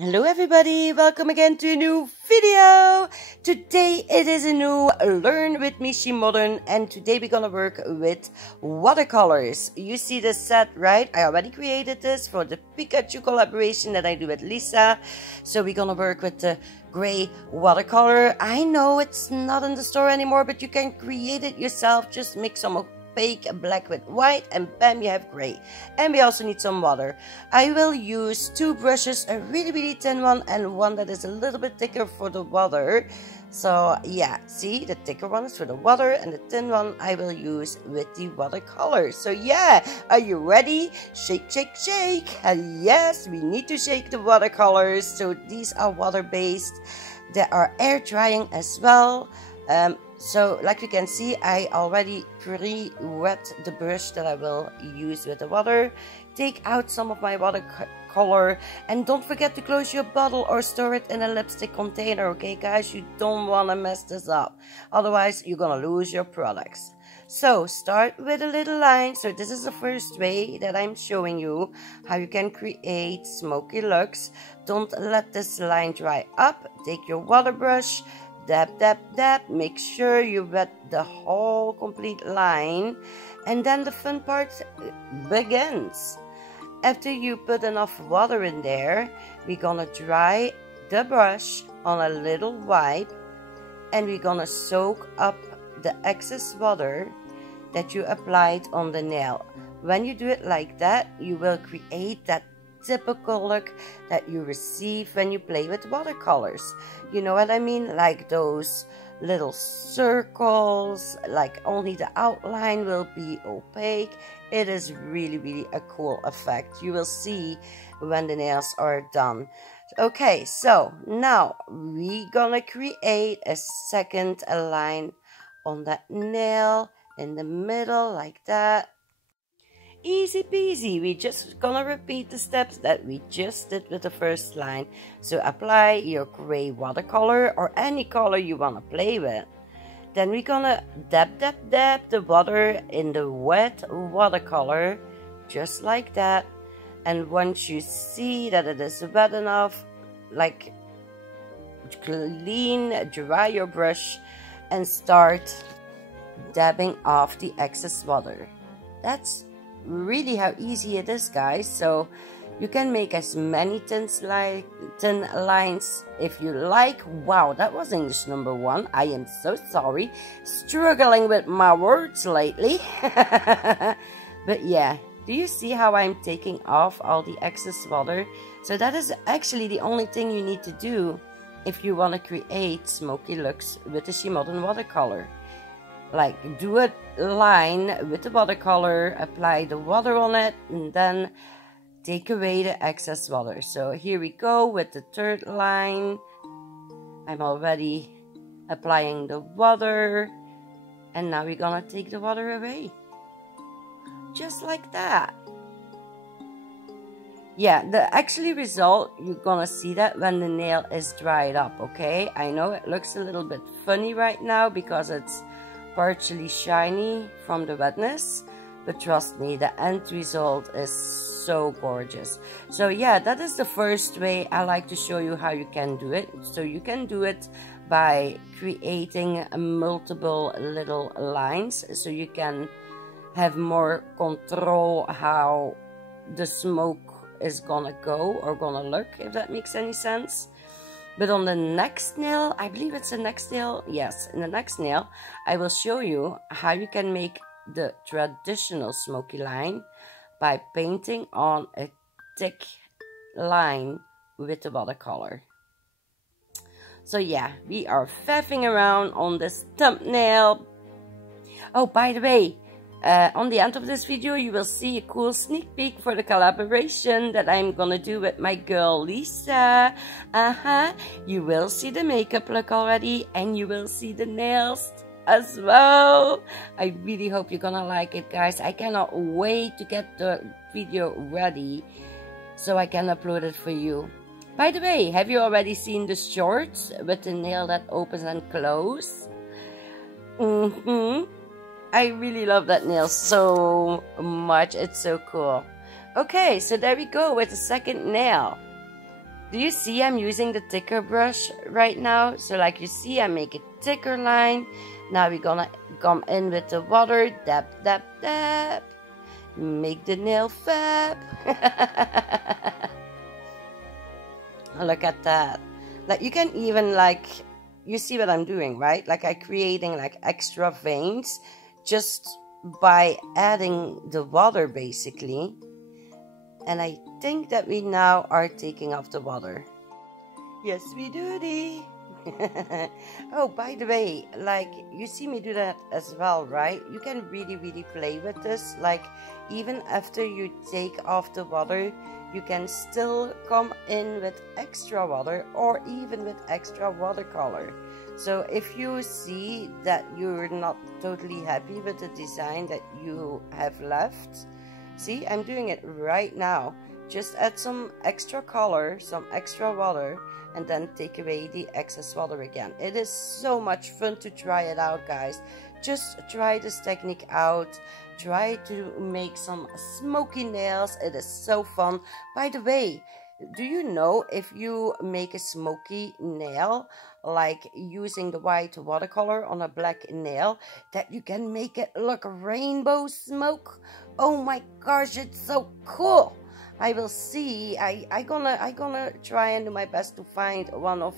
Hello everybody, welcome again to a new video. Today it is a new Learn with me Shemodern, and today we're gonna work with watercolors. You see the set, right? I already created this for the Pikachu collaboration that I do with Lisa. So we're gonna work with the gray watercolor. I know it's not in the store anymore, but you can create it yourself. Just mix some fake black with white and bam, you have gray. And we also need some water. I will use two brushes, a really thin one and one that is a little bit thicker for the water. So yeah, see, the thicker one is for the water and the thin one I will use with the watercolor. So yeah, are you ready? Shake, shake, shake. And yes, we need to shake the watercolors. So these are water based. They are air drying as well. So like you can see, I already pre-wet the brush that I will use with the water. Take out some of my watercolor and don't forget to close your bottle or store it in a lipstick container, okay guys? You don't want to mess this up, otherwise you're gonna lose your products. So start with a little line. So this is the first way that I'm showing you how you can create smoky looks. Don't let this line dry up. Take your water brush, dab, dab, dab. Make sure you wet the whole complete line. And then the fun part begins. After you put enough water in there, we're gonna dry the brush on a little wipe. And we're gonna soak up the excess water that you applied on the nail. When you do it like that, you will create that typical look that you receive when you play with watercolors. You know what I mean? Like those little circles, like only the outline will be opaque. It is really a cool effect. You will see when the nails are done. Okay, so now we're gonna create a second line on that nail in the middle like that. Easy peasy. We're just gonna repeat the steps that we just did with the first line. So apply your gray watercolor or any color you want to play with. Then we're gonna dab the water in the wet watercolor just like that. And once you see that it is wet enough, like clean, dry your brush and start dabbing off the excess water. That's really how easy it is, guys. So you can make as many thin lines if you like. Wow, that was English number one. I am so sorry, struggling with my words lately. But yeah, do you see how I'm taking off all the excess water? So that is actually the only thing you need to do if you want to create smoky looks with the Shemodern watercolor. Like, do a line with the watercolor, apply the water on it, and then take away the excess water. So here we go with the third line. I'm already applying the water, and now we're gonna take the water away. Just like that. Yeah, the actually result, you're gonna see that when the nail is dried up, okay? I know it looks a little bit funny right now because it's partially shiny from the wetness, but trust me, the end result is so gorgeous. So yeah, that is the first way I like to show you how you can do it. So you can do it by creating multiple little lines, so you can have more control how the smoke is gonna go or gonna look, if that makes any sense. But on the next nail, I believe it's the next nail, yes, in the next nail, I will show you how you can make the traditional smoky line by painting on a thick line with the watercolor. So yeah, we are faffing around on this thumbnail. Oh, by the way, on the end of this video, you will see a cool sneak peek for the collaboration that I'm gonna do with my girl Lisa. You will see the makeup look already, and you will see the nails as well. I really hope you're gonna like it, guys. I cannot wait to get the video ready so I can upload it for you. By the way, have you already seen the shorts with the nail that opens and closes? I really love that nail so much. It's so cool. Okay, so there we go with the second nail. Do you see I'm using the thicker brush right now? So like you see, I make a thicker line. Now we're gonna come in with the water, dab, dab, dab. Make the nail fab. Look at that. Like you can even like, you see what I'm doing, right? Like I'm creating like extra veins just by adding the water basically. And I think that we now are taking off the water. Yes, we do. Oh, by the way, like you see me do that as well, right? You can really play with this. Like even after you take off the water, you can still come in with extra water or even with extra watercolor. So if you see that you're not totally happy with the design that you have left, see, I'm doing it right now. Just add some extra color, some extra water, and then take away the excess water again. It is so much fun to try it out, guys. Just try this technique out. Try to make some smoky nails. It is so fun. By the way, do you know if you make a smoky nail, like using the white watercolor on a black nail, that you can make it look rainbow smoke? Oh my gosh, it's so cool. I will see. I gonna try and do my best to find one of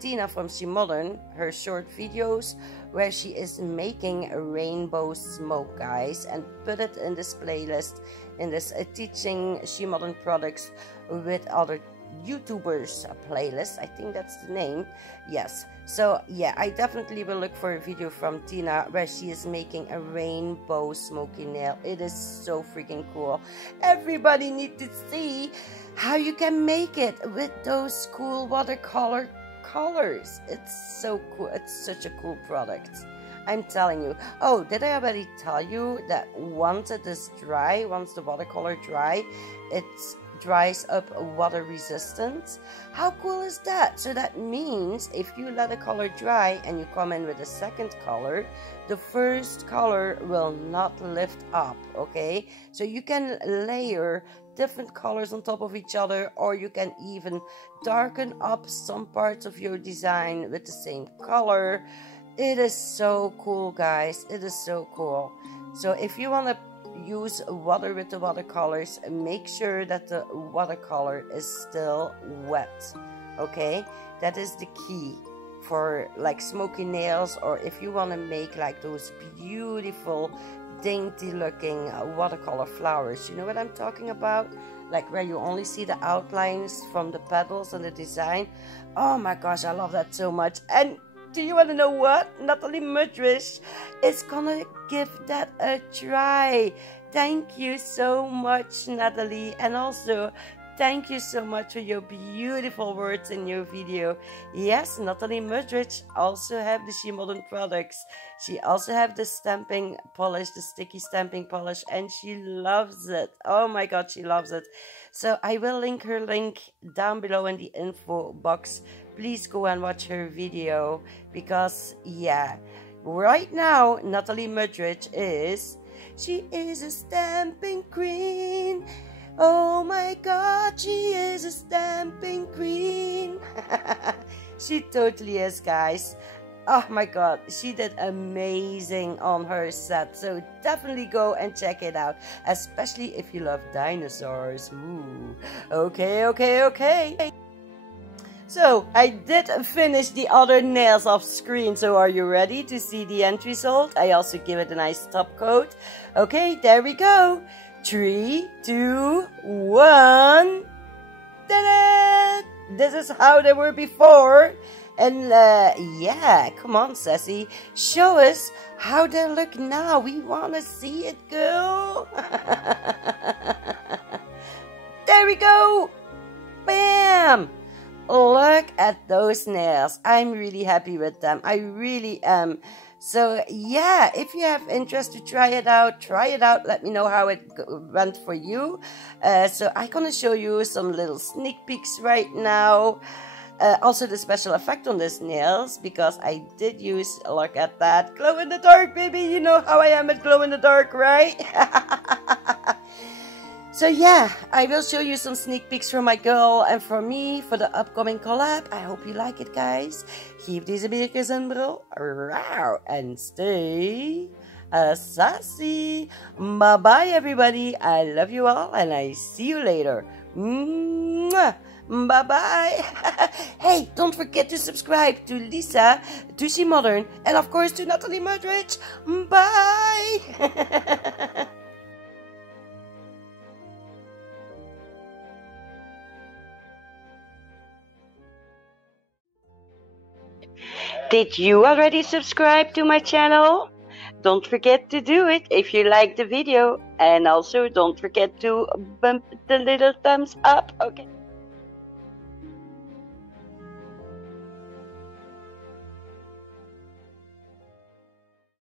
Tina from Shemodern, her short videos where she is making a rainbow smoke, guys, and put it in this playlist, in this teaching Shemodern products with other YouTubers playlist. I think that's the name. Yes. So yeah, I definitely will look for a video from Tina where she is making a rainbow smoky nail. It is so freaking cool. Everybody needs to see how you can make it with those cool watercolor colors. It's so cool. It's such a cool product, I'm telling you. Oh, did I already tell you that once it is dry, once the watercolor dry, it dries up water resistant? How cool is that? So that means if you let a color dry and you come in with a second color, the first color will not lift up, okay? So you can layer different colors on top of each other, or you can even darken up some parts of your design with the same color. It is so cool, guys. It is so cool. So if you want to use water with the watercolors, make sure that the watercolor is still wet, okay? That is the key for like smoky nails, or if you want to make like those beautiful dainty looking watercolor flowers. You know what I'm talking about? Like where you only see the outlines from the petals and the design. Oh my gosh, I love that so much. And do you want to know what? Natalie Mudrich is gonna give that a try. Thank you so much, Natalie. And also, thank you so much for your beautiful words in your video. Yes, Natalie Mudrich also have the Shemodern products. She also have the stamping polish, the sticky stamping polish, and she loves it. Oh my god, she loves it. So I will link her link down below in the info box. Please go and watch her video, because yeah, right now Natalie Mudrich she is a stamping queen. Oh my god, she is a stamping queen. She totally is, guys. Oh my god, she did amazing on her set. So definitely go and check it out, especially if you love dinosaurs. Ooh. Okay. So I did finish the other nails off screen. So are you ready to see the end result? I also give it a nice top coat. Okay, there we go. 3, 2, 1. Ta-da! This is how they were before. And yeah, come on, Sassy. Show us how they look now. We want to see it, girl. There we go. Bam. Look at those nails. I'm really happy with them. I really am. So yeah, if you have interest to try it out, let me know how it went for you. So I'm gonna show you some little sneak peeks right now. Also the special effect on these nails, because I did use, look at that, glow in the dark, baby. You know how I am at glow in the dark, right? So yeah, I will show you some sneak peeks from my girl and from me for the upcoming collab. I hope you like it, guys. Geef deze beertjes een bril. And stay sassy. Bye bye, everybody. I love you all and I see you later. Mwah. Bye bye. Hey, don't forget to subscribe to Lisa, to Shemodern, and of course to Natalie Mudridge. Bye. Did you already subscribe to my channel? Don't forget to do it if you like the video, and also don't forget to bump the little thumbs up, okay?